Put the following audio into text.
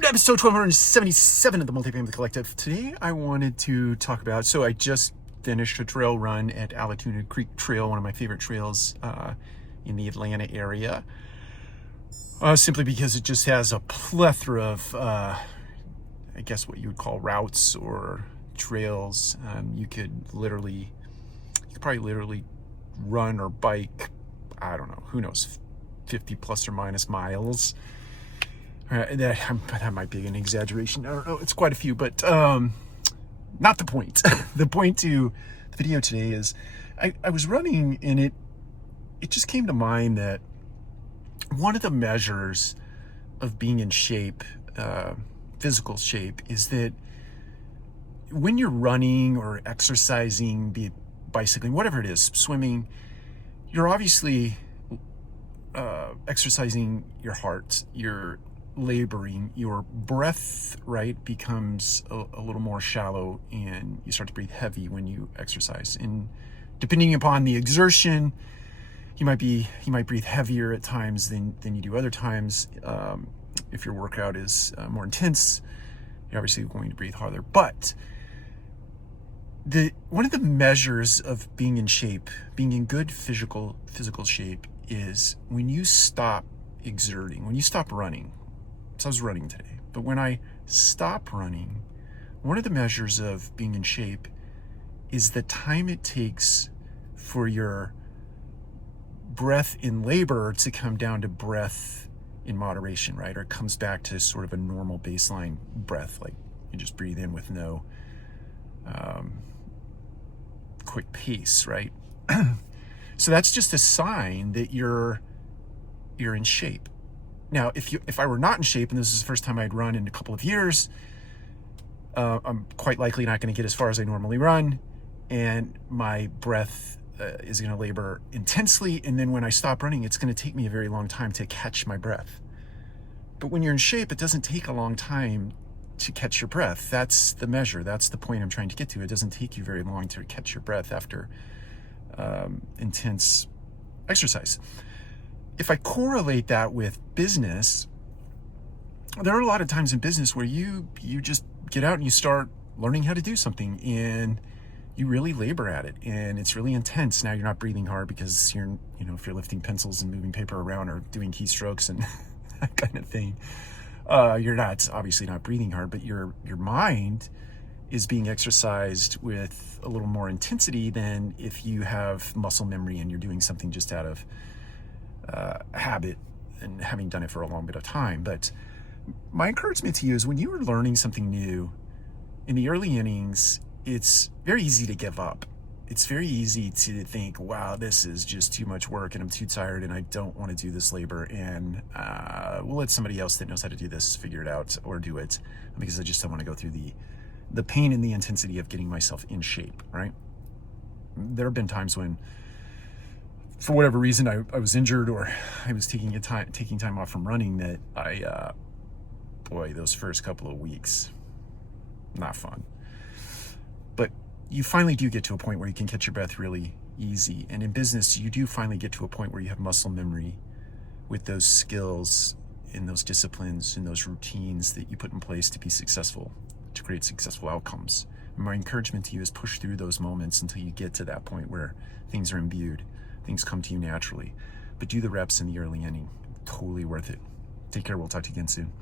Welcome to episode 1277 of the Multifamily Collective. Today I wanted to talk about, so I just finished a trail run at Alatoona Creek Trail, one of my favorite trails in the Atlanta area, simply because it just has a plethora of, I guess what you would call routes or trails. You could probably literally run or bike, I don't know, who knows, 50 plus or minus miles. That might be an exaggeration. I don't know. It's quite a few, but not the point. The point to the video today is I was running, and it just came to mind that one of the measures of being in shape, physical shape, is that when you're running or exercising, be it bicycling, whatever it is, swimming, you're obviously exercising your heart, you're laboring, your breath, right, becomes a little more shallow, and you start to breathe heavy when you exercise. And depending upon the exertion, you might breathe heavier at times than you do other times. If your workout is more intense, you're obviously going to breathe harder. But one of the measures of being in shape, being in good physical shape, is when you stop exerting, when you stop running. So I was running today, but when I stop running, one of the measures of being in shape is the time it takes for your breath in labor to come down to breath in moderation, right? Or it comes back to sort of a normal baseline breath, like you just breathe in with no quick pace, right? So that's just a sign that you're in shape. Now, if I were not in shape, and this is the first time I'd run in a couple of years, I'm quite likely not going to get as far as I normally run, and my breath is going to labor intensely, and then when I stop running, it's going to take me a very long time to catch my breath. But when you're in shape, it doesn't take a long time to catch your breath. That's the measure. That's the point I'm trying to get to. It doesn't take you very long to catch your breath after intense exercise. If I correlate that with business, there are a lot of times in business where you just get out and you start learning how to do something, and you really labor at it, and it's really intense. Now you're not breathing hard because if you're lifting pencils and moving paper around or doing keystrokes and that kind of thing, you're obviously not breathing hard, but your mind is being exercised with a little more intensity than if you have muscle memory and you're doing something just out of habit and having done it for a long bit of time. But my encouragement to you is when you are learning something new in the early innings, it's very easy to give up. It's very easy to think, wow, this is just too much work and I'm too tired and I don't want to do this labor, and we'll let somebody else that knows how to do this figure it out or do it, because I just don't want to go through the pain and the intensity of getting myself in shape, right? There have been times when, for whatever reason, I was injured or I was taking time off from running, that those first couple of weeks, not fun. But you finally do get to a point where you can catch your breath really easy. And in business, you do finally get to a point where you have muscle memory with those skills and those disciplines and those routines that you put in place to be successful, to create successful outcomes. And my encouragement to you is push through those moments until you get to that point where things are imbued. Things come to you naturally. But do the reps in the early inning. Totally worth it. Take care. We'll talk to you again soon.